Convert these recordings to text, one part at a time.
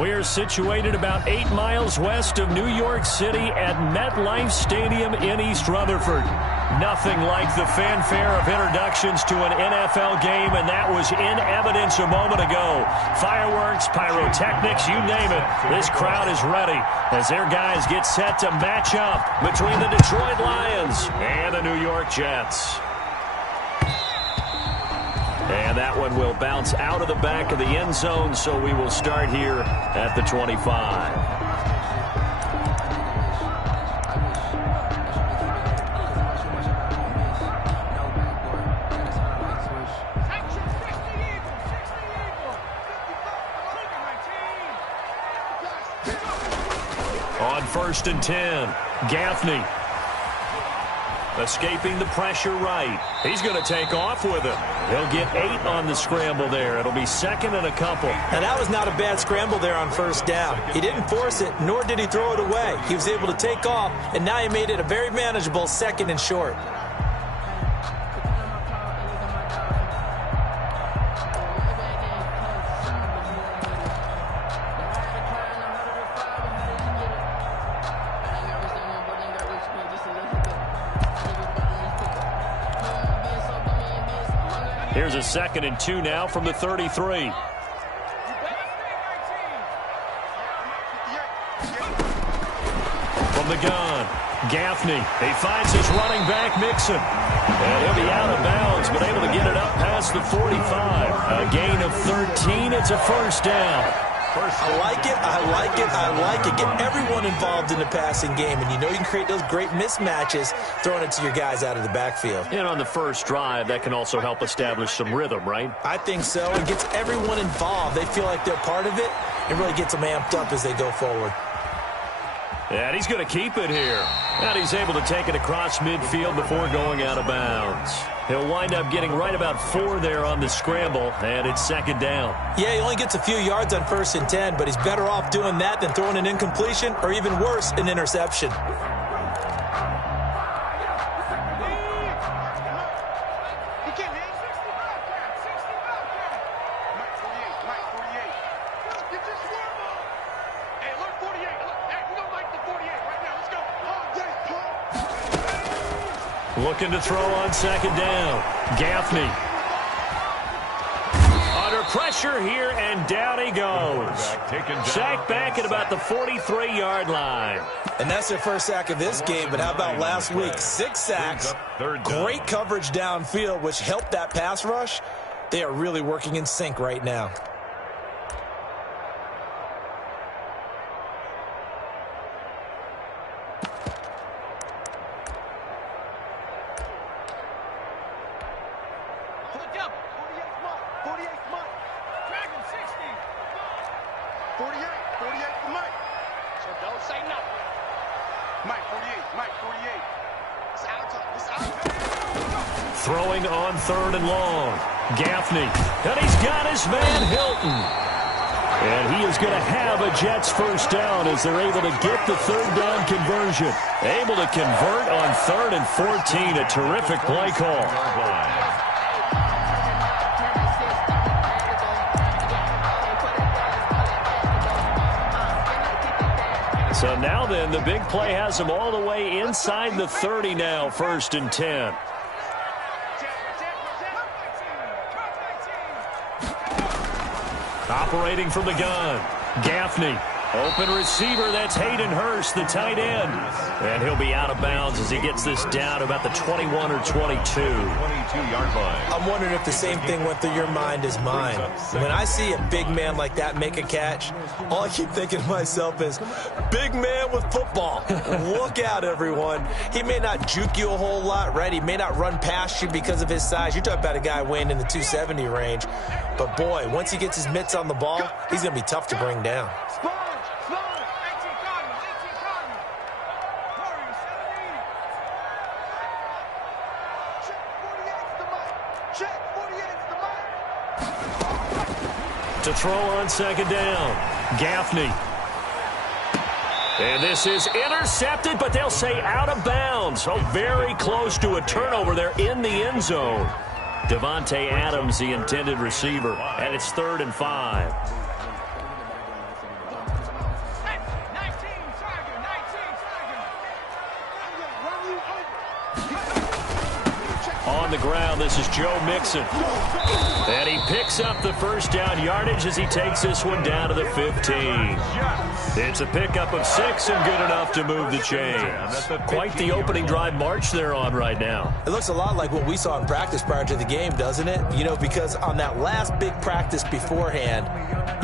We're situated about 8 miles west of New York City at MetLife Stadium in East Rutherford. Nothing like the fanfare of introductions to an NFL game, and that was in evidence a moment ago. Fireworks, pyrotechnics, you name it. This crowd is ready as their guys get set to match up between the Detroit Lions and the New York Jets. And that one will bounce out of the back of the end zone, so we will start here at the 25. On 1st and 10, Gaffney. Escaping the pressure right. He's going to take off with it. He'll get 8 on the scramble there. It'll be 2nd and a couple. And that was not a bad scramble there on 1st down. He didn't force it, nor did he throw it away. He was able to take off, and now he made it a very manageable 2nd and short. Here's a 2nd and 2 now from the 33. From the gun, Gaffney. He finds his running back, Mixon. And he'll be out of bounds, but able to get it up past the 45. A gain of 13. It's a 1st down. I like it, I like it, I like it. Get everyone involved in the passing game, and you know you can create those great mismatches throwing it to your guys out of the backfield. And on the first drive, that can also help establish some rhythm, right? I think so. It gets everyone involved. They feel like they're part of it. It really gets them amped up as they go forward. And he's going to keep it here. And he's able to take it across midfield before going out of bounds. He'll wind up getting right about 4 there on the scramble, and it's 2nd down. Yeah, he only gets a few yards on 1st and 10, but he's better off doing that than throwing an incompletion or even worse, an interception. Looking to throw on 2nd down. Gaffney. Under pressure here, and down he goes. Sacked back at about the 43-yard line. And that's their first sack of this game, but how about last week? 6 sacks, great coverage downfield, which helped that pass rush. They are really working in sync right now. Throwing on 3rd and long. Gaffney. And he's got his man Hilton. And he is going to have a Jets 1st down as they're able to get the 3rd down conversion. Able to convert on 3rd and 14. A terrific play call. So now then, the big play has him all the way inside the 30 now, 1st and 10. Operating from the gun, Gaffney. Open receiver, that's Hayden Hurst, the tight end. And he'll be out of bounds as he gets this down about the 21 or 22. 22-yard line. I'm wondering if the same thing went through your mind as mine. When I see a big man like that make a catch, all I keep thinking to myself is, big man with football. Look out, everyone. He may not juke you a whole lot, right? He may not run past you because of his size. You're talking about a guy weighing in the 270 range. But, boy, once he gets his mitts on the ball, he's going to be tough to bring down. To throw on 2nd down, Gaffney. And this is intercepted, but they'll say out of bounds. So very close to a turnover there in the end zone. Devontae Adams, the intended receiver, and it's 3rd and 5. on the ground. This is Joe Mixon. And he picks up the first down yardage as he takes this one down to the 15. It's a pickup of 6 and good enough to move the chains. Quite the opening drive march they're on right now. It looks a lot like what we saw in practice prior to the game, doesn't it? You know, because on that last big practice beforehand,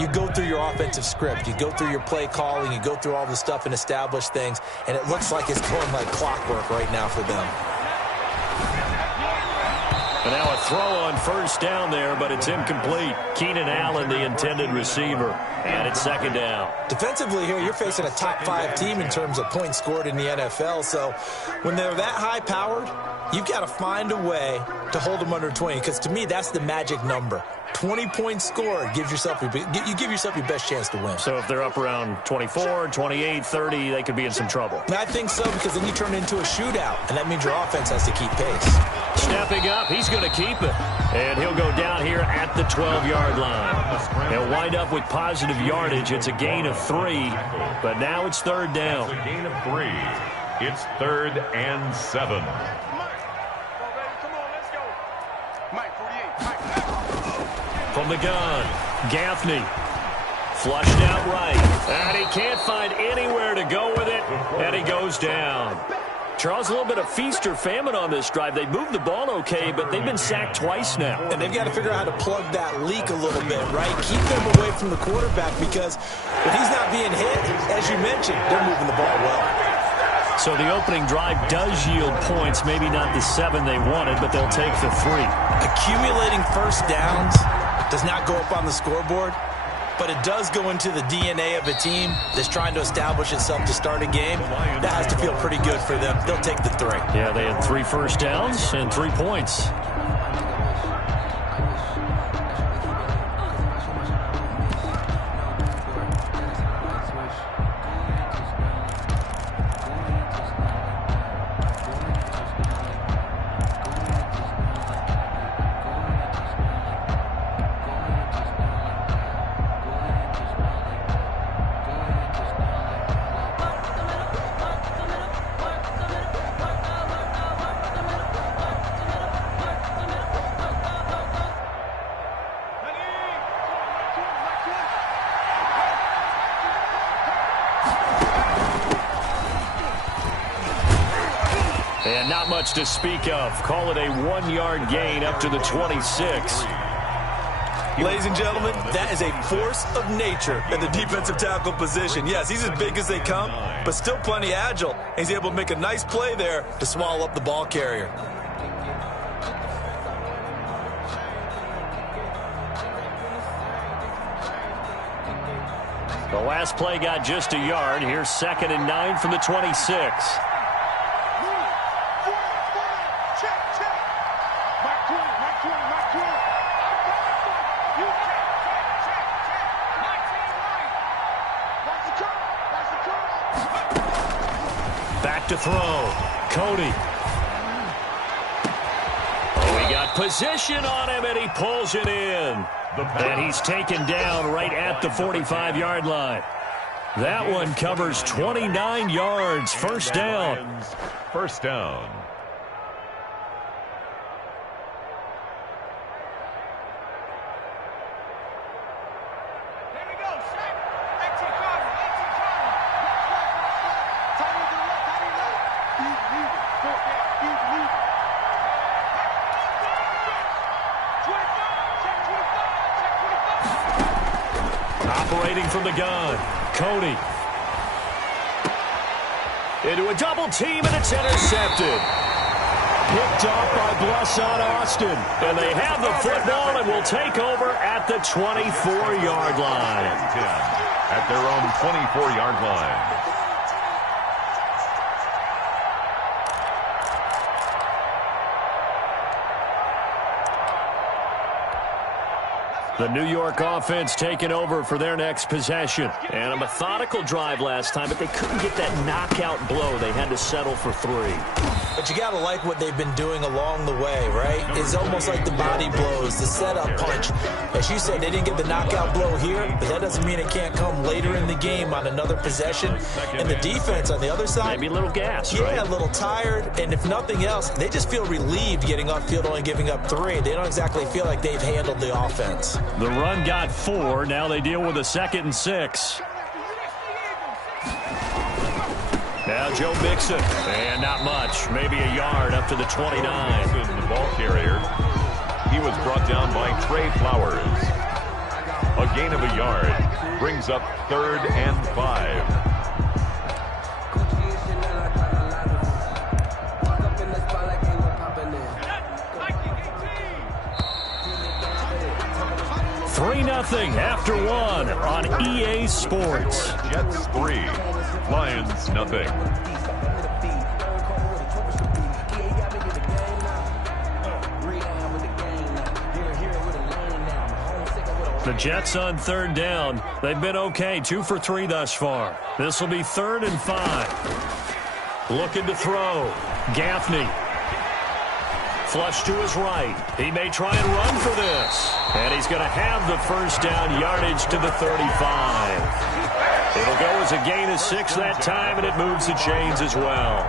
you go through your offensive script. You go through your play calling. You go through all the stuff and establish things. And it looks like it's going like clockwork right now for them. And now a throw on first down there, but it's incomplete. Keenan Allen, the intended receiver. And it's second down. Defensively here, you're facing a top 5 team in terms of points scored in the NFL. So when they're that high-powered, you've got to find a way to hold them under 20. Because to me, that's the magic number. 20 points scored gives yourself you give yourself your best chance to win. So if they're up around 24, 28, 30, they could be in some trouble. I think so, because then you turn it into a shootout, and that means your offense has to keep pace. Stepping up, he's going to keep it. And he'll go down here at the 12-yard line. He'll wind up with positive yardage. It's a gain of 3, but now it's third down. It's a gain of 3. It's 3rd and 7. From the gun, Gaffney. Flushed out right. And he can't find anywhere to go with it. And he goes down. Charles, a little bit of feast or famine on this drive. They moved the ball okay, but they've been sacked twice now. And they've got to figure out how to plug that leak a little bit, right? Keep them away from the quarterback, because if he's not being hit, as you mentioned, they're moving the ball well. So the opening drive does yield points, maybe not the 7 they wanted, but they'll take the 3. Accumulating first downs does not go up on the scoreboard, but it does go into the DNA of a team that's trying to establish itself to start a game. That has to feel pretty good for them. They'll take the 3. Yeah, they had 3 first downs and 3 points. And not much to speak of. Call it a 1-yard gain up to the 26. Ladies and gentlemen, that is a force of nature in the defensive tackle position. Yes, he's as big as they come, but still plenty agile. He's able to make a nice play there to swallow up the ball carrier. The last play got just a yard. Here's 2nd and 9 from the 26. Back to throw. Cody. Oh, he got position on him, and he pulls it in. And he's taken down right at the 45-yard line. That one covers 29 yards. First down. First down. Operating from the gun, Cody. Into a double team, and it's intercepted. Picked off by Blesson Austin. And they have the football and will take over at the 24-yard line. At their own 24-yard line. The New York offense taking over for their next possession. And a methodical drive last time, but they couldn't get that knockout blow. They had had to settle for 3. But you got to like what they've been doing along the way, right? It's almost like the body blows, the setup punch. As you said, they didn't get the knockout blow here, but that doesn't mean it can't come later in the game on another possession. And the defense on the other side, maybe a little gas, yeah, right? A little tired. And if nothing else, they just feel relieved getting off field, only giving up 3. They don't exactly feel like they've handled the offense. The run got 4. Now they deal with a 2nd and 6. Now Joe Mixon, and not much, maybe a yard up to the 29. The ball carrier. He was brought down by Trey Flowers. A gain of a yard brings up 3rd and 5. Three 0 after 1 on EA Sports. Jets 3, Lions nothing. The Jets on 3rd down. They've been okay, 2 for 3 thus far. This will be 3rd and 5. Looking to throw. Gaffney. Flush to his right. He may try and run for this. And he's going to have the 1st down, yardage to the 35. It'll go as a gain of 6 that time, and it moves the chains as well.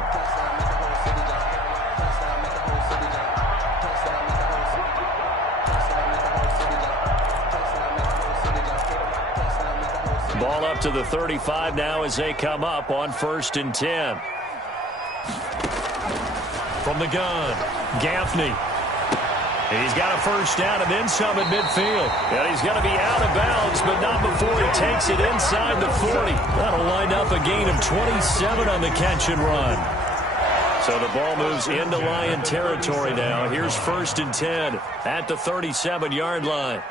Ball up to the 35 now as they come up on 1st and 10. From the gun, Gaffney. He's got a 1st down and then some at midfield. And he's going to be out of bounds, but not before he takes it inside the 40. That'll wind up a gain of 27 on the catch and run. So the ball moves into Lion territory now. Here's 1st and 10 at the 37-yard line.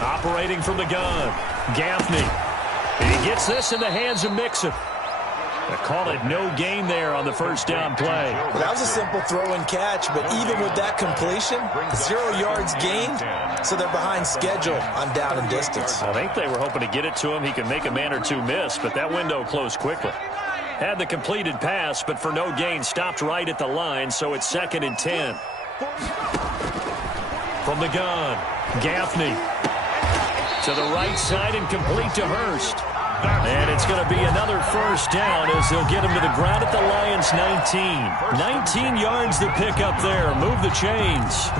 Operating from the gun, Gaffney. He gets this in the hands of Mixon. They call it no gain there on the 1st down play. Well, that was a simple throw and catch, but even with that completion, 0 yards gained, so they're behind schedule on down and distance. I think they were hoping to get it to him. He could make a man or 2 miss, but that window closed quickly. Had the completed pass, but for no gain, stopped right at the line, so it's 2nd and 10. From the gun, Gaffney. To the right side and complete to Hurst. And it's going to be another 1st down as they'll get him to the ground at the Lions' 19. 19 yards to pick up there. Move the chains.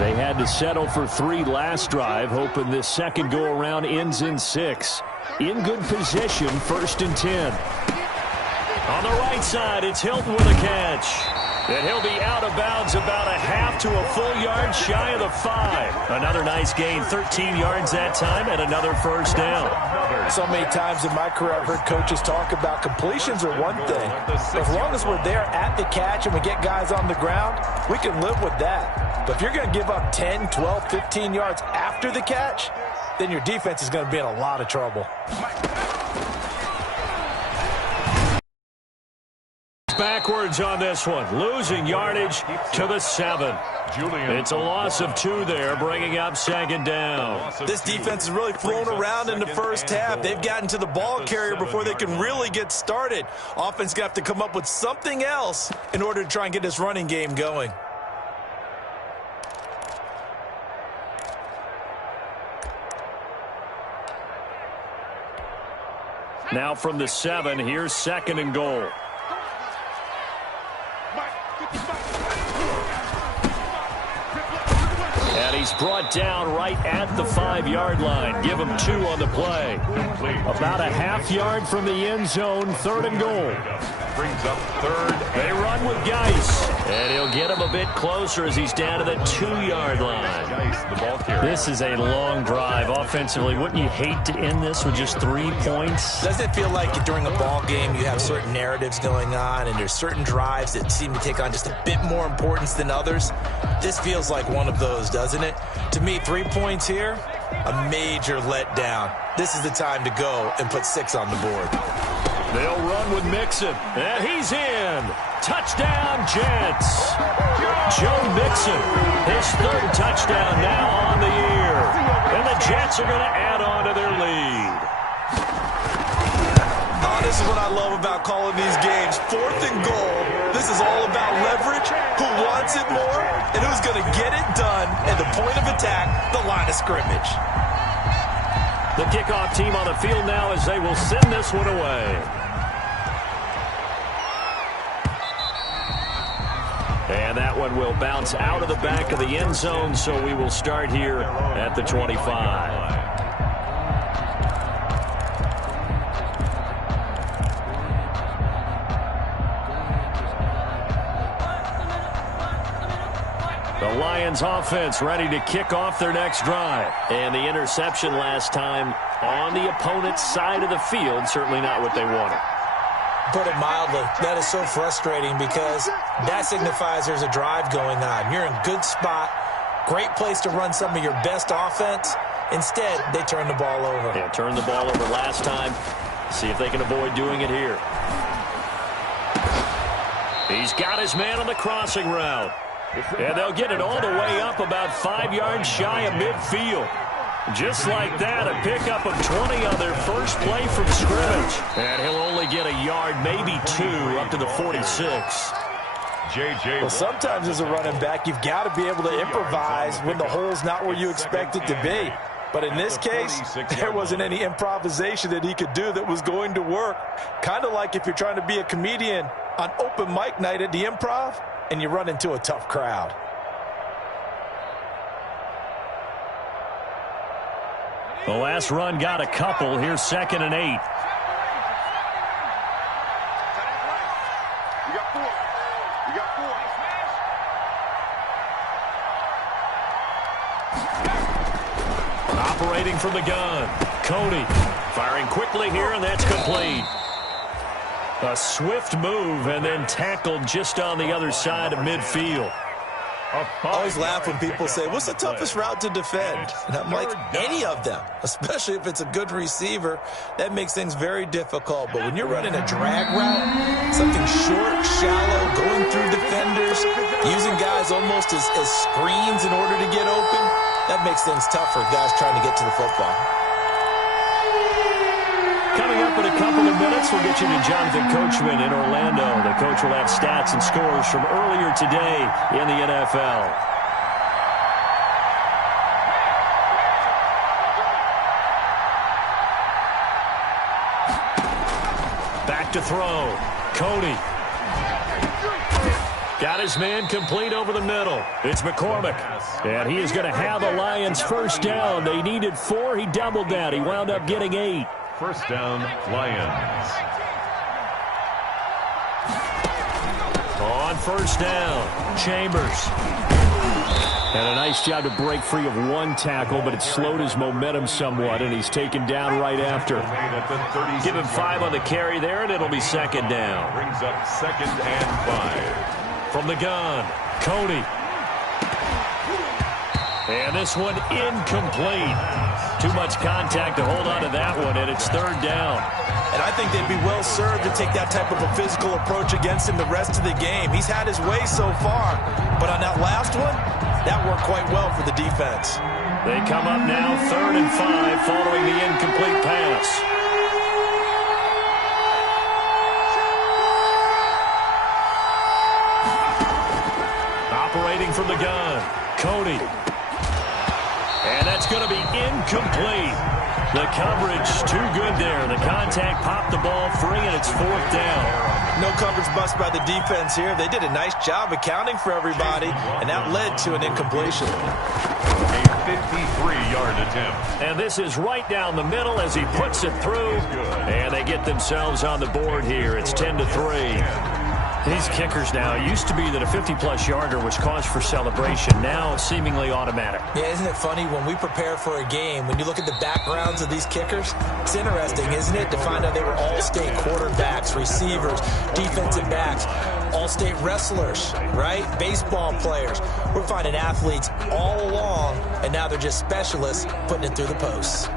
They had to settle for 3 last drive, hoping this second go-around ends in 6. In good position, 1st and 10. On the right side, it's Hilton with a catch. And he'll be out of bounds about a half to a full yard shy of the 5. Another nice gain, 13 yards that time, and another 1st down. So many times in my career I've heard coaches talk about completions are one thing. As long as we're there at the catch and we get guys on the ground, we can live with that. But if you're going to give up 10, 12, 15 yards after the catch, then your defense is going to be in a lot of trouble. Backwards on this one, losing yardage to the 7. It's a loss of 2 there, bringing up 2nd down. This defense has really flown around in the 1st half. They've gotten to the ball carrier before they can really get started. Offense got to come up with something else in order to try and get this running game going. Now from the 7, here's 2nd and goal. And he's brought down right at the 5-yard line. Give him 2 on the play. About a half yard from the end zone, 3rd and goal. Brings up 3rd. They run with Geis. And he'll get him a bit closer as he's down to the 2-yard line. Geis, the ball carrier. This is a long drive offensively. Wouldn't you hate to end this with just 3 points? Doesn't it feel like during a ball game you have certain narratives going on and there's certain drives that seem to take on just a bit more importance than others? This feels like one of those, doesn't it? To me, 3 points here, a major letdown. This is the time to go and put 6 on the board. They'll run with Mixon, and he's in. Touchdown, Jets. Joe Mixon third touchdown now on the year. And the Jets are going to add on to their lead. Oh, this is what I love about calling these games. 4th and goal. This is all about leverage, who wants it more, and who's going to get it done at the point of attack, the line of scrimmage. The kickoff team on the field now as they will send this one away. And that one will bounce out of the back of the end zone, so we will start here at the 25. The Lions offense ready to kick off their next drive. And the interception last time on the opponent's side of the field, certainly not what they wanted. Put it mildly, that is so frustrating because that signifies there's a drive going on. You're in good spot, great place to run some of your best offense. Instead, they turn the ball over. Yeah, turned the ball over last time. See if they can avoid doing it here. He's got his man on the crossing route. And they'll get it all the way up about 5 yards shy of midfield. Just like that, a pickup of 20 on their first play from scrimmage. And he'll only get a yard, maybe 2, up to the 46. Well, sometimes as a running back, you've got to be able to improvise when the hole's not where you expect it to be. But in this case, there wasn't any improvisation that he could do that was going to work. Kind of like if you're trying to be a comedian on open mic night at the Improv and you run into a tough crowd. The last run got a couple. Here's 2nd and 8. Operating from the gun. Cody firing quickly here, and that's complete. A swift move and then tackled just on the other side of midfield. I always laugh when people say, what's the toughest route to defend? And I'm like, any of them, especially if it's a good receiver. That makes things very difficult. But when you're running a drag route, something short, shallow, going through defenders, using guys almost as screens in order to get open, that makes things tough for guys trying to get to the football. Coming up in a couple of minutes, we'll get you to Jonathan Coachman in Orlando. The coach will have stats and scores from earlier today in the NFL. Back to throw. Cody. Got his man complete over the middle. It's McCormick. And he is going to have the Lions first down. They needed 4. He doubled that. He wound up getting 8. First down, Lions. On first down, Chambers. And a nice job to break free of one tackle, but it slowed his momentum somewhat, and he's taken down right after. Give him 5 on the carry there, and it'll be 2nd down. Brings up 2nd and 5. From the gun, Cody. And this one incomplete. Too much contact to hold on to that one, and it's 3rd down. And I think they'd be well served to take that type of a physical approach against him the rest of the game. He's had his way so far, but on that last one, that worked quite well for the defense. They come up now 3rd and 5 following the incomplete pass. Operating from the gun, Cody. And that's going to be incomplete. The coverage too good there. The contact popped the ball free, and it's 4th down. No coverage bust by the defense here. They did a nice job accounting for everybody, and that led to an incompletion. A 53-yard attempt. And this is right down the middle as he puts it through. And they get themselves on the board here. It's 10-3. These kickers now, it used to be that a 50-plus yarder was cause for celebration. Now it's seemingly automatic. Yeah, isn't it funny when we prepare for a game, when you look at the backgrounds of these kickers, it's interesting, isn't it, to find out they were all-state quarterbacks, receivers, defensive backs, all-state wrestlers, right? Baseball players. We're finding athletes all along, and now they're just specialists putting it through the posts.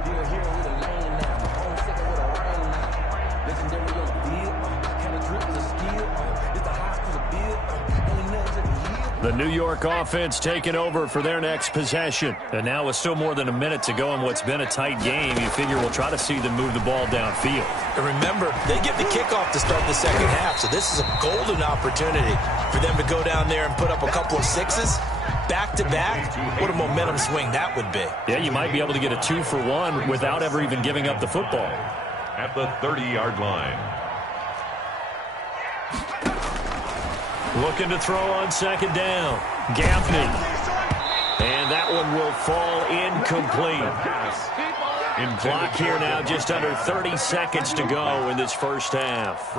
The New York offense taking over for their next possession. And now with still more than a minute to go in what's been a tight game, you figure we'll try to see them move the ball downfield. And remember, they get the kickoff to start the second half, so this is a golden opportunity for them to go down there and put up a couple of sixes. Back-to-back, what a momentum swing that would be. Yeah, you might be able to get a 2-for-1 without ever even giving up the football. At the 30-yard line. Looking to throw on second down. Gaffney. And that one will fall incomplete. Clock here now, just under 30 seconds to go in this first half.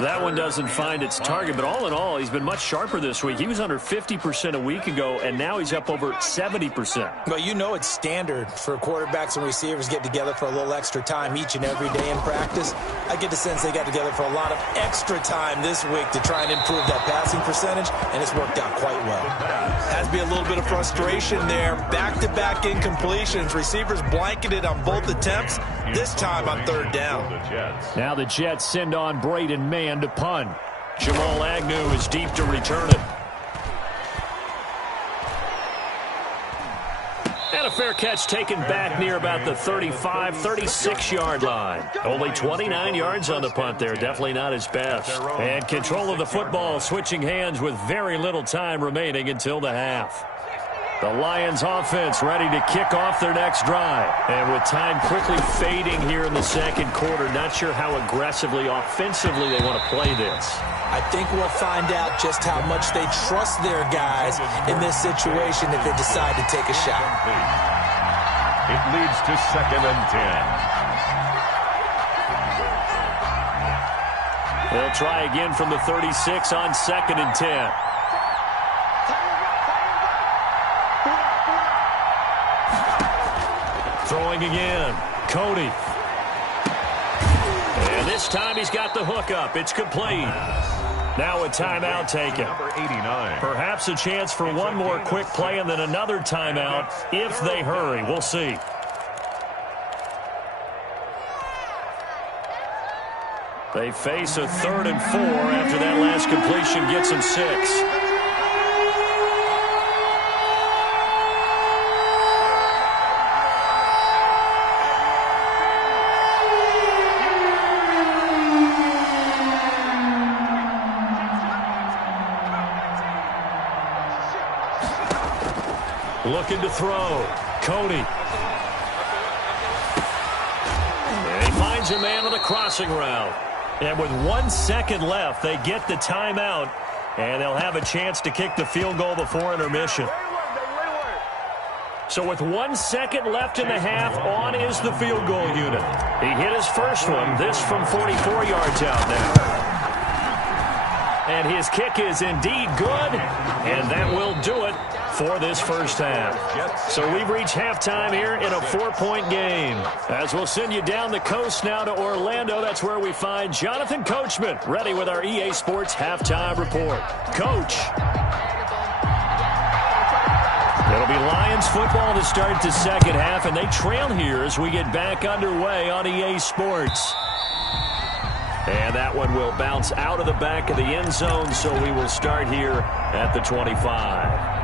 That one doesn't find its target, but all in all, he's been much sharper this week. He was under 50% a week ago, and now he's up over 70%. Well, you know it's standard for quarterbacks and receivers get together for a little extra time each and every day in practice. I get the sense they got together for a lot of extra time this week to try and improve that passing percentage, and it's worked out quite well. Has to be a little bit of frustration there. Back-to-back incompletions. Receivers blanketed on both attempts, this time on third down. Now the Jets send on Braden Mann to punt. Jamal Agnew is deep to return it. And a fair catch taken back near about the 35, 36-yard line. Only 29 yards on the punt there. Definitely not his best. And control of the football, switching hands with very little time remaining until the half. The Lions offense ready to kick off their next drive. And with time quickly fading here in the second quarter, not sure how aggressively, offensively they want to play this. I think we'll find out just how much they trust their guys in this situation if they decide to take a shot. It leads to 2nd and 10. They'll try again from the 36 on 2nd and 10. Throwing again. Cody. And this time he's got the hook up. It's complete. Now a timeout taken. Number 89. Perhaps a chance for one more quick play and then another timeout if they hurry. We'll see. They face a 3rd and 4 after that last completion gets them 6. Looking to throw. Cody. And he finds a man on the crossing route. And with 1 second left, they get the timeout. And they'll have a chance to kick the field goal before intermission. So with 1 second left in the half, on is the field goal unit. He hit his first one. This from 44 yards out now. And his kick is indeed good. And that will do it for this first half. So we've reached halftime here in a 4-point game. As we'll send you down the coast now to Orlando, that's where we find Jonathan Coachman ready with our EA Sports halftime report. Coach. It'll be Lions football to start the second half, and they trail here as we get back underway on EA Sports. And that one will bounce out of the back of the end zone, so we will start here at the 25.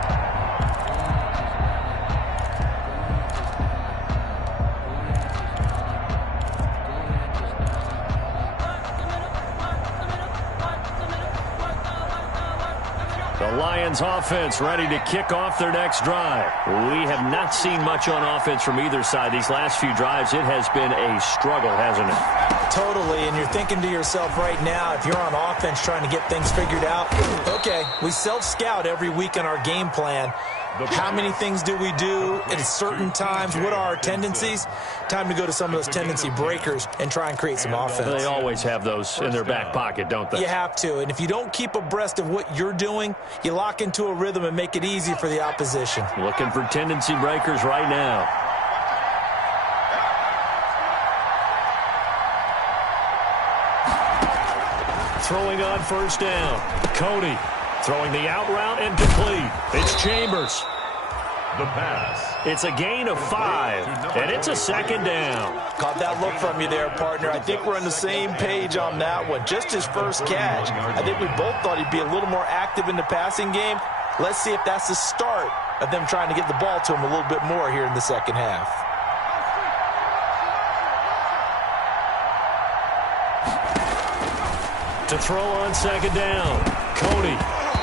The Lions offense ready to kick off their next drive. We have not seen much on offense from either side. These last few drives, it has been a struggle, hasn't it? Totally, and you're thinking to yourself right now, if you're on offense trying to get things figured out, okay, we self-scout every week in our game plan. How many things do we do at certain times? What are our tendencies? Time to go to some of those tendency breakers and try and create some offense. They always have those in their back pocket, don't they? You have to, and if you don't keep abreast of what you're doing, you lock into a rhythm and make it easy for the opposition. Looking for tendency breakers right now. Throwing on first down. Cody throwing the out route and complete. It's Chambers. The pass. It's a gain of 5, and it's a second down. Caught that look from you there, partner. I think we're on the same page on that one. Just his first catch. I think we both thought he'd be a little more active in the passing game. Let's see if that's the start of them trying to get the ball to him a little bit more here in the second half. To throw on second down, Cody.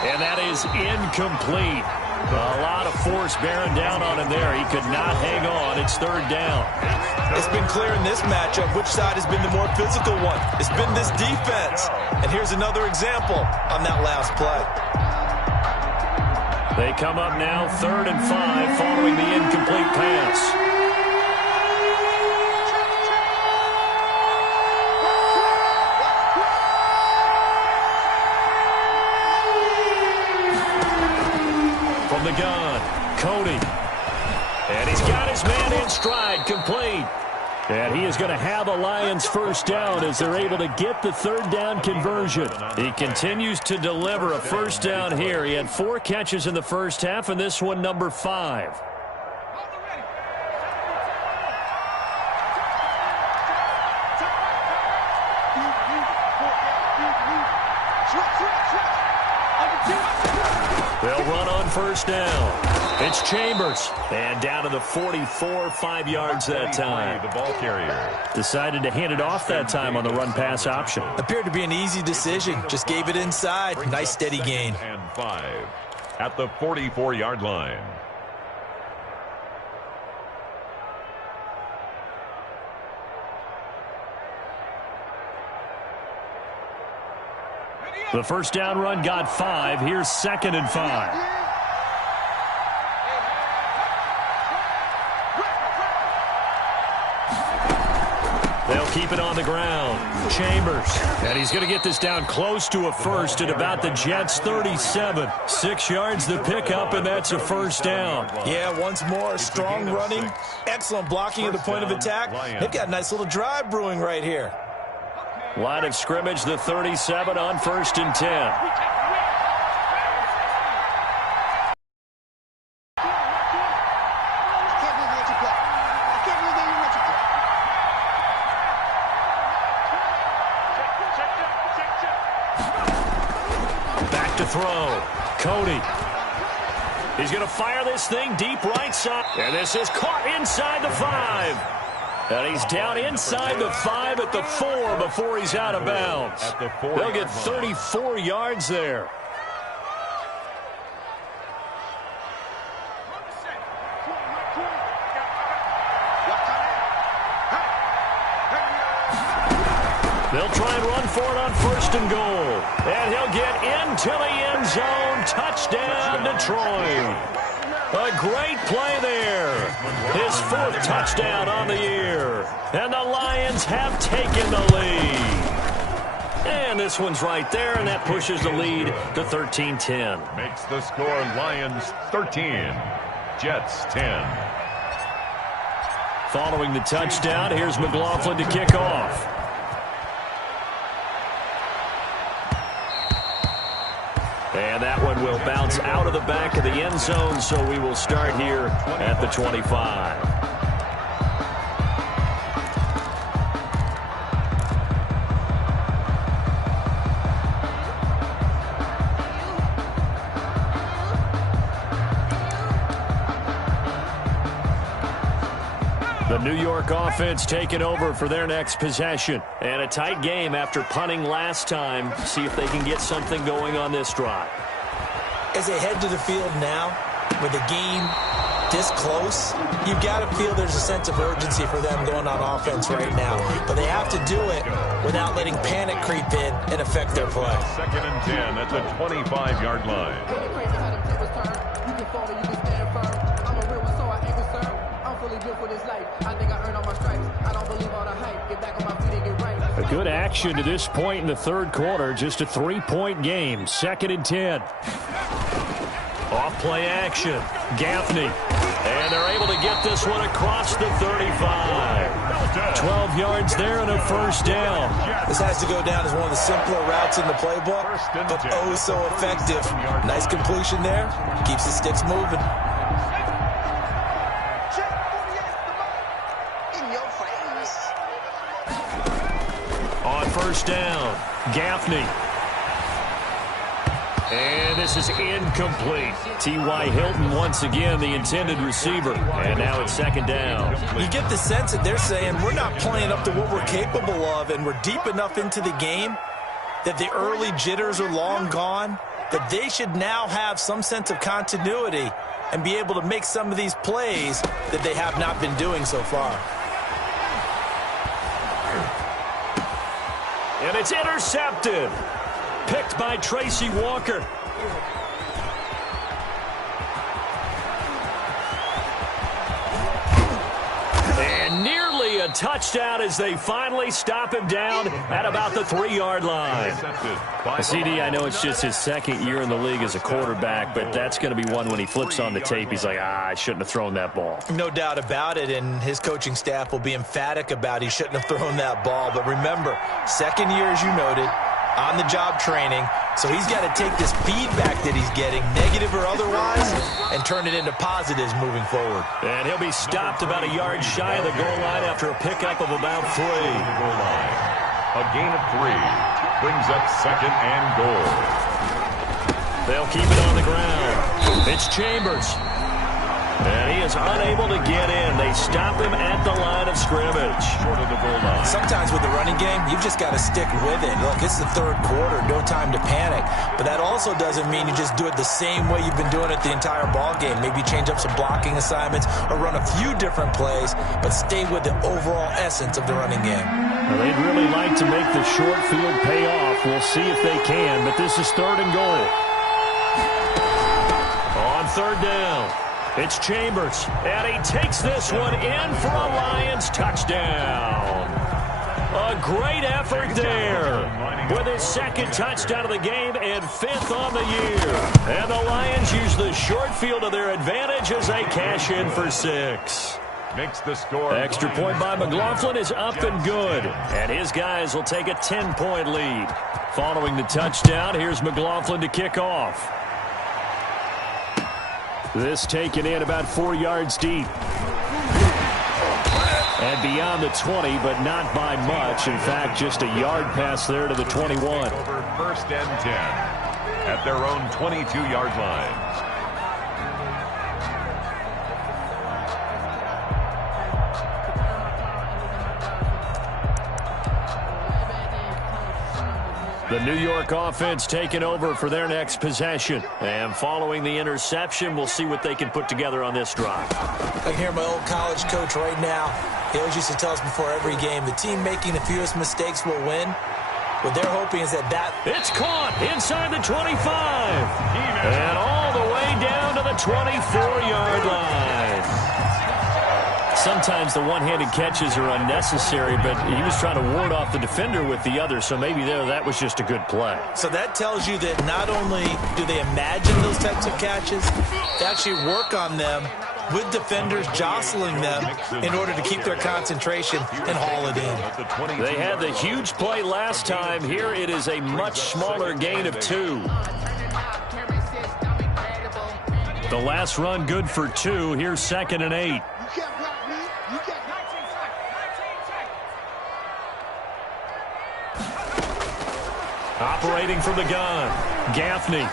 And that is incomplete. A lot of force bearing down on him there. He could not hang on. It's third down. It's been clear in this matchup which side has been the more physical one. It's been this defense. And here's another example on that last play. They come up now 3rd and 5 following the incomplete pass. From the gun, Cody. And he's got his man in stride, complete. And he is going to have a Lions first down as they're able to get the third down conversion. He continues to deliver a first down here. He had 4 catches in the first half, and this one number 5. They'll run on first down. It's Chambers. And down to the 44, 5 yards that time. The ball carrier Decided to hand it off that time on the run-pass option. Appeared to be an easy decision. Just gave it inside. Nice steady gain. And 5 at the 44-yard line. The first down run got 5. Here's 2nd and 5. They'll keep it on the ground. Chambers. And he's going to get this down close to a first at about the Jets' 37. 6 yards the pickup, and that's a first down. Yeah, once more, strong running. Excellent blocking at the point of attack. They've got a nice little drive brewing right here. Line of scrimmage, the 37 on 1st and 10. Back to throw. Cody. He's going to fire this thing deep right side. And this is caught inside the 5. And he's down inside the 5 at the 4 before he's out of bounds. They'll get 34 yards there. They'll try and run for it on 1st and goal. And he'll get into the end zone. Touchdown, Detroit. A great play there. His 4th touchdown on the year. And the Lions have taken the lead. And this one's right there, and that pushes the lead to 13-10. Makes the score Lions 13, Jets 10. Following the touchdown, here's McLaughlin to kick off. And that one will bounce out of the back of the end zone, so we will start here at the 25. The New York offense taking over for their next possession. And a tight game after punting last time. See if they can get something going on this drive. As they head to the field now, with the game this close, you've got to feel there's a sense of urgency for them going on offense right now. But they have to do it without letting panic creep in and affect their play. 2nd and 10 at the 25-yard line. A good action to this point in the 3rd quarter. Just a 3-point game. 2nd and 10. Off play action. Gaffney. And they're able to get this one across the 35. 12 yards there and a first down. This has to go down as one of the simpler routes in the playbook, but oh so effective. Nice completion there. Keeps the sticks moving. On first down, Gaffney. And this is incomplete. T.Y. Hilton once again the intended receiver. And now it's second down. You get the sense that they're saying we're not playing up to what we're capable of, and we're deep enough into the game that the early jitters are long gone, that they should now have some sense of continuity and be able to make some of these plays that they have not been doing so far. And it's intercepted. Picked by Tracy Walker. And nearly a touchdown as they finally stop him down at about the 3-yard line. CD, I know it's just his second year in the league as a quarterback, but that's going to be one when he flips on the tape. He's like, I shouldn't have thrown that ball. No doubt about it, and his coaching staff will be emphatic about he shouldn't have thrown that ball. But remember, second year, as you noted, on-the-job training, so he's got to take this feedback that he's getting, negative or otherwise, and turn it into positives moving forward. And he'll be stopped about a yard shy of the goal line after a pickup of about 3. Goal line. A gain of 3 brings up second and goal. They'll keep it on the ground. It's Chambers. And he is unable to get in. They stop him at the line of scrimmage. Short of the goal line. Sometimes with the running game, you've just got to stick with it. Look, it's the third quarter, no time to panic. But that also doesn't mean you just do it the same way you've been doing it the entire ball game. Maybe change up some blocking assignments or run a few different plays, but stay with the overall essence of the running game. Well, they'd really like to make the short field pay off. We'll see if they can, but this is third and goal. On third down. It's Chambers, and he takes this one in for a Lions touchdown. A great effort there with his second touchdown of the game and 5th on the year. And the Lions use the short field to their advantage as they cash in for 6. Makes the score. Extra point by McLaughlin is up and good, and his guys will take a 10-point lead. Following the touchdown, here's McLaughlin to kick off. This taken in about 4 yards deep. And beyond the 20, but not by much. In fact, just a yard pass there to the 21. Over first and 10 at their own 22-yard line. The New York offense taking over for their next possession. And following the interception, we'll see what they can put together on this drive. I can hear my old college coach right now. He always used to tell us before every game, the team making the fewest mistakes will win. What they're hoping is that It's caught inside the 25. And all the way down to the 24-yard line. Sometimes the one-handed catches are unnecessary, but he was trying to ward off the defender with the other, so maybe that was just a good play. So that tells you that not only do they imagine those types of catches, they actually work on them with defenders jostling them in order to keep their concentration and haul it in. They had the huge play last time. Here it is a much smaller gain of 2. The last run good for 2. Here's 2nd and 8. Operating from the gun, Gaffney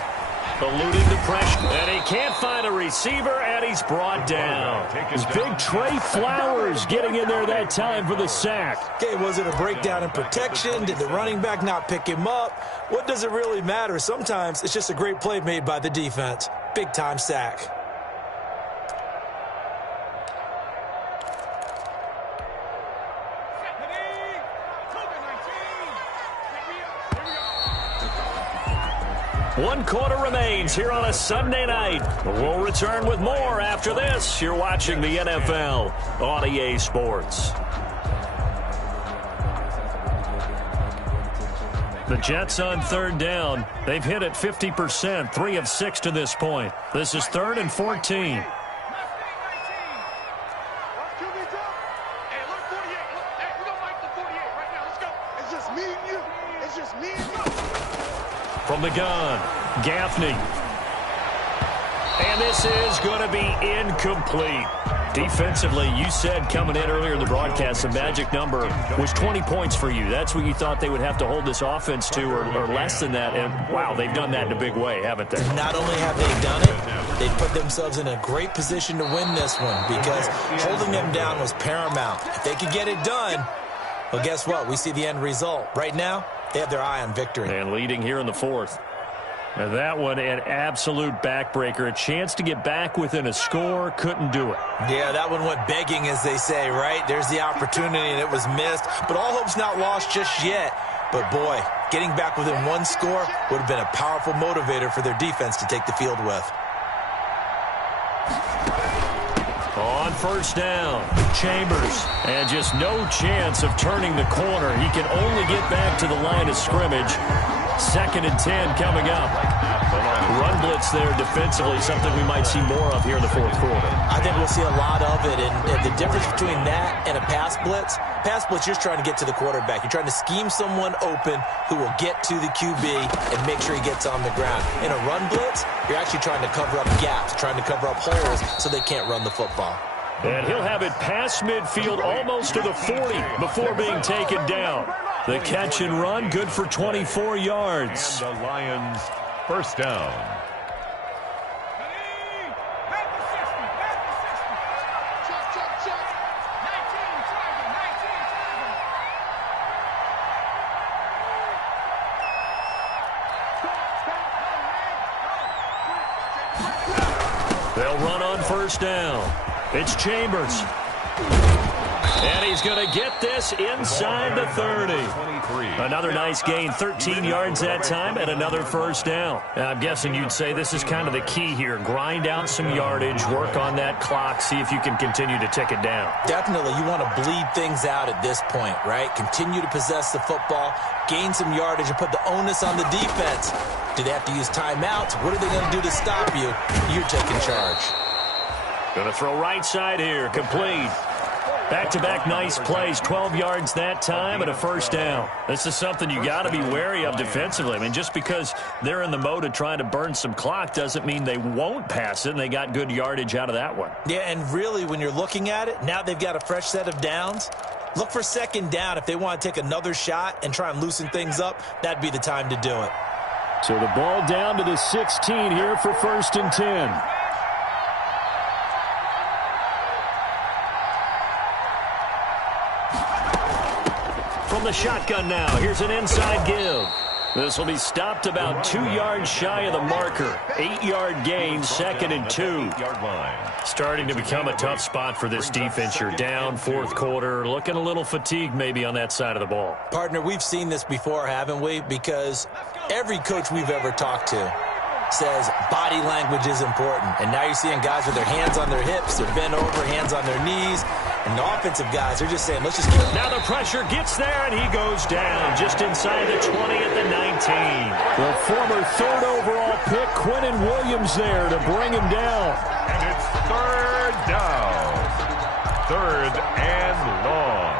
eluding the pressure, and he can't find a receiver, and he's brought down. It's big Trey Flowers getting in there that time for the sack. Okay, was it a breakdown in protection? Did the running back not pick him up? What does it really matter? Sometimes it's just a great play made by the defense. Big-time sack. One quarter remains here on a Sunday night. We'll return with more after this. You're watching the NFL on EA Sports. The Jets on third down. They've hit it 50%, 3 of 6 to this point. This is 3rd and 14. From the gun, Gaffney. And this is going to be incomplete. Defensively, you said coming in earlier in the broadcast, the magic number was 20 points for you. That's what you thought they would have to hold this offense to, or less than that. And, wow, they've done that in a big way, haven't they? Not only have they done it, they put themselves in a great position to win this one because holding them down was paramount. If they could get it done, well, guess what? We see the end result. Right now, they have their eye on victory. And leading here in the fourth. And that one, an absolute backbreaker. A chance to get back within a score, couldn't do it. Yeah, that one went begging, as they say, right? There's the opportunity, and it was missed. But all hope's not lost just yet. But, boy, getting back within one score would have been a powerful motivator for their defense to take the field with. On first down, Chambers. And just no chance of turning the corner. He can only get back to the line of scrimmage. 2nd and 10 coming up. Run blitz there defensively, something we might see more of here in the fourth quarter. I think we'll see a lot of it, and the difference between that and a pass blitz, you're trying to get to the quarterback. You're trying to scheme someone open who will get to the QB and make sure he gets on the ground. In a run blitz, you're actually trying to cover up gaps, trying to cover up holes so they can't run the football. And he'll have it past midfield almost to the 40 before being taken down. The catch and run, good for 24 yards. And the Lions, first down. They'll run on first down. It's Chambers. And he's going to get this inside the 30. Another nice gain, 13 yards that time, and another first down. Now, I'm guessing you'd say this is kind of the key here. Grind out some yardage, work on that clock, see if you can continue to tick it down. Definitely, you want to bleed things out at this point, right? Continue to possess the football, gain some yardage, and put the onus on the defense. Do they have to use timeouts? What are they going to do to stop you? You're taking charge. Going to throw right side here, complete. Back-to-back nice plays, 12 yards that time and a first down. This is something you got to be wary of defensively. I mean, just because they're in the mode of trying to burn some clock doesn't mean they won't pass it, and they got good yardage out of that one. Yeah, and really, when you're looking at it, now they've got a fresh set of downs. Look for second down. If they want to take another shot and try and loosen things up, that'd be the time to do it. So the ball down to the 16 here for 1st and 10. From the shotgun now, here's an inside give. This will be stopped about 2 yards shy of the marker. 8-yard gain, 2nd and 2. Starting to become a tough spot for this defense. You're down, fourth quarter, looking a little fatigued maybe on that side of the ball. Partner, we've seen this before, haven't we? Because every coach we've ever talked to says body language is important. And now you're seeing guys with their hands on their hips, they're bent over, hands on their knees. And the offensive guys are just saying, let's just keep. Now the pressure gets there, and he goes down just inside the 20 at the 19. The former 3rd overall pick, Quinnen Williams, there to bring him down. And it's 3rd down. 3rd and long.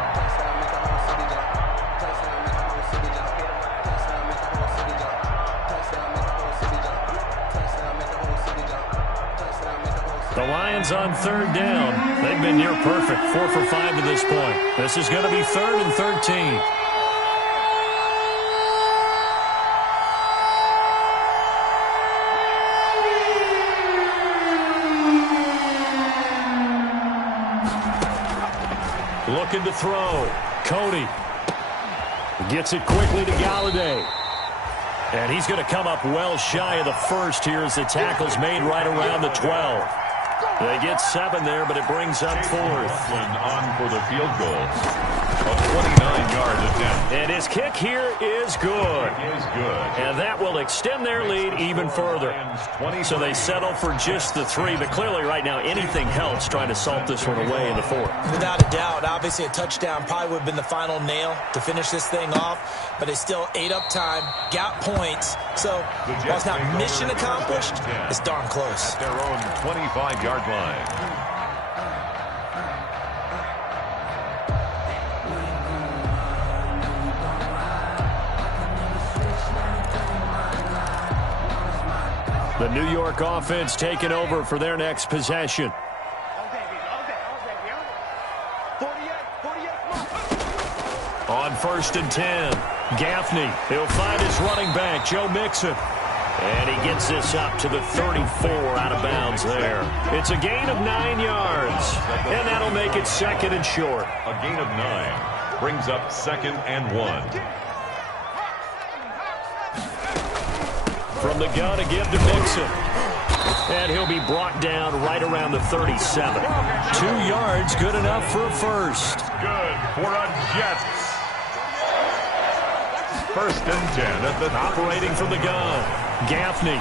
The Lions on 3rd down. They've been near perfect, 4 for 5 to this point. This is going to be 3rd and 13. Looking to throw. Cody gets it quickly to Galladay. And he's going to come up well shy of the first here as the tackle's made right around the 12. They get 7 there, but it brings up 4th. On for the field goal. A 29-yard attempt. And his kick here is good. And that will extend their lead even further. So they settle for just the 3, but clearly right now anything helps trying to salt this one away in the 4th. Without a doubt, obviously a touchdown probably would have been the final nail to finish this thing off, but they still ate up time, got points. So while it's not mission accomplished, it's darn close. At their own 25-yard line. The New York offense taking over for their next possession. On 1st and 10, Gaffney. He'll find his running back, Joe Mixon. And he gets this up to the 34 out of bounds there. It's a gain of 9 yards. And that'll make it 2nd and short. A gain of 9 brings up 2nd and 1. From the gun to give to Mixon. And he'll be brought down right around the 37. 2 yards, good enough for a first. Good for a Jets. 1st and 10 at the operating from the gun. Gaffney.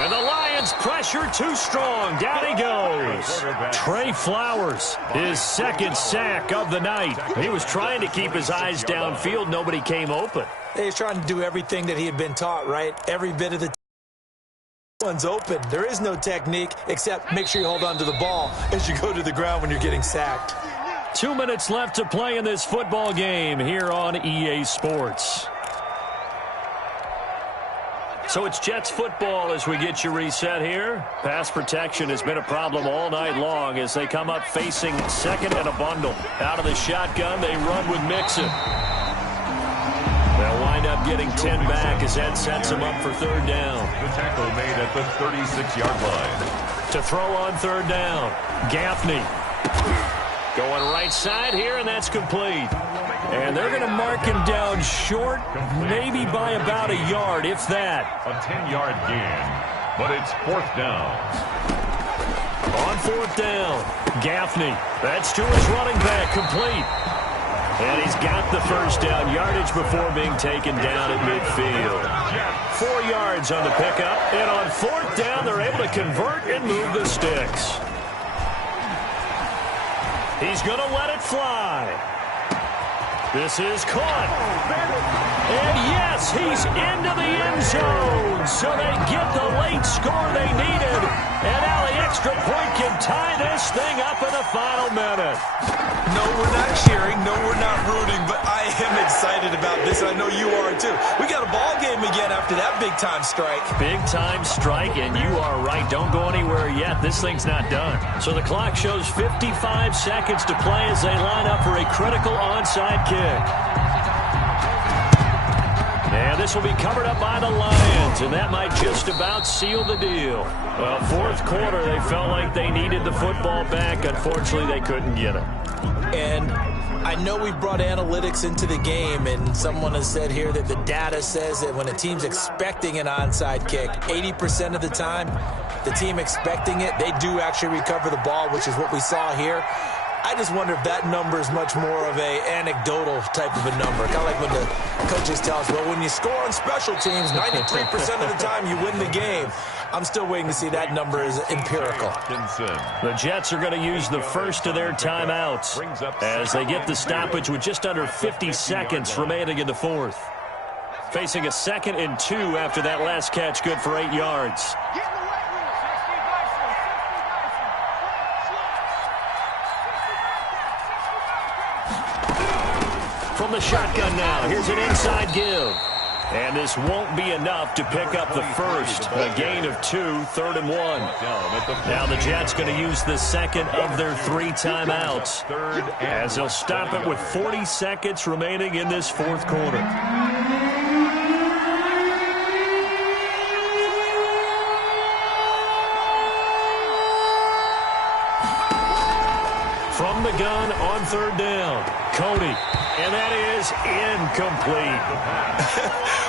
And the Lions pressure too strong. Down he goes. Trey Flowers, his 2nd sack of the night. He was trying to keep his eyes downfield. Nobody came open. He was trying to do everything that he had been taught, right? Every bit of the one's open. There is no technique except make sure you hold on to the ball as you go to the ground when you're getting sacked. 2 minutes left to play in this football game here on EA Sports. So it's Jets football as we get you reset here. Pass protection has been a problem all night long as they come up facing 2nd and a bundle. Out of the shotgun, they run with Mixon. They'll wind up getting 10 back as that sets them up for 3rd down. The tackle made at the 36-yard line. To throw on 3rd down, Gaffney. Going right side here, and that's complete. And they're going to mark him down short, maybe by about a yard, if that. A 10-yard gain, but it's 4th down. On 4th down, Gaffney. That's to his running back, complete. And he's got the 1st down yardage before being taken down at midfield. 4 yards on the pickup, and on 4th down, they're able to convert and move the sticks. He's going to let it fly. This is caught. And yes, he's into the end zone. So they get the late score they needed. And now the extra point can tie this thing up in the final minute. No, we're not cheering. No, we're not rooting. But I am excited about this. I know you are too. We got a ball game again after that big-time strike. Big-time strike, and you are right. Don't go anywhere yet. This thing's not done. So the clock shows 55 seconds to play as they line up for a critical onside kick. And this will be covered up by the Lions, and that might just about seal the deal. Well, 4th quarter, they felt like they needed the football back. Unfortunately, they couldn't get it. And I know we brought analytics into the game, and someone has said here that the data says that when a team's expecting an onside kick, 80% of the time, the team expecting it, they do actually recover the ball, which is what we saw here. I just wonder if that number is much more of a anecdotal type of a number. Kind of like when the coaches tell us, well, when you score on special teams, 93% of the time you win the game. I'm still waiting to see that number is empirical. The Jets are going to use the first of their timeouts as they get the stoppage with just under 50 seconds remaining in the 4th. Facing a 2nd and 2 after that last catch, good for 8 yards. From the shotgun now, here's an inside give. And this won't be enough to pick up the first. A gain of 2, 3rd and 1. Now the Jets going to use the 2nd of their 3 timeouts as they'll stop it with 40 seconds remaining in this 4th quarter. From the gun on 3rd down, Cody. And that is incomplete.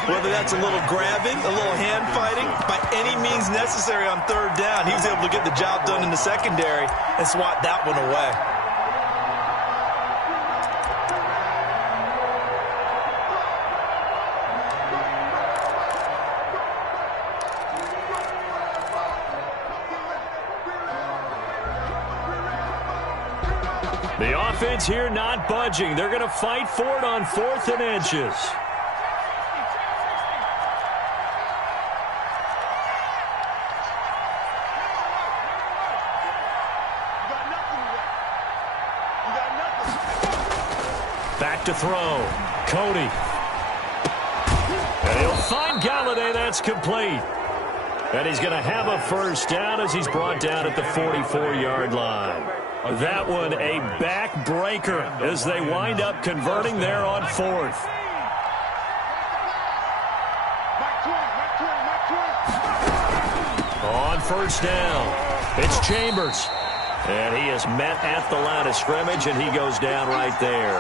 Whether that's a little grabbing, a little hand fighting, by any means necessary on 3rd down, he was able to get the job done in the secondary and swat that one away. The offense here not budging. They're going to fight for it on 4th and inches. Back to throw. Cody. And he'll find Galladay. That's complete. And he's going to have a first down as he's brought down at the 44-yard line. That one a back-breaker as they wind up converting there on 4th. On first down, it's Chambers. And he is met at the line of scrimmage, and he goes down right there.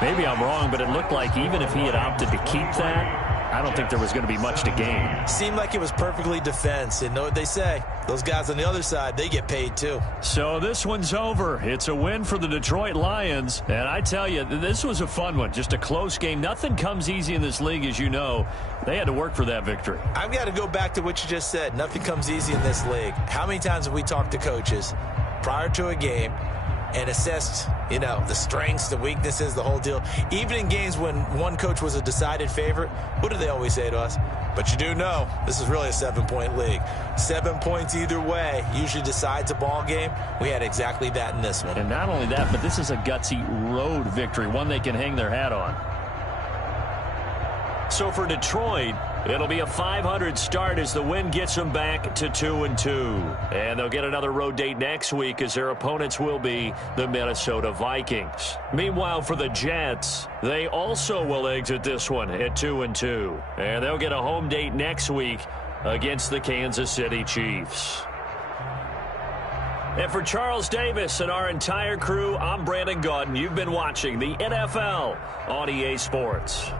Maybe I'm wrong, but it looked like even if he had opted to keep that, I don't think there was going to be much to gain. Seemed like it was perfectly defense. And know what they say? Those guys on the other side, they get paid too. So this one's over. It's a win for the Detroit Lions. And I tell you, this was a fun one. Just a close game. Nothing comes easy in this league, as you know. They had to work for that victory. I've got to go back to what you just said. Nothing comes easy in this league. How many times have we talked to coaches prior to a game and assessed, the strengths, the weaknesses, the whole deal? Even in games when one coach was a decided favorite, what do they always say to us? But you do know this is really a 7-point league. 7 points either way usually decides a ball game. We had exactly that in this one. And not only that, but this is a gutsy road victory, one they can hang their hat on. So for Detroit, it'll be a .500 start as the win gets them back to 2-2. And they'll get another road date next week as their opponents will be the Minnesota Vikings. Meanwhile, for the Jets, they also will exit this one at 2-2. And they'll get a home date next week against the Kansas City Chiefs. And for Charles Davis and our entire crew, I'm Brandon Gaudin. You've been watching the NFL on EA Sports.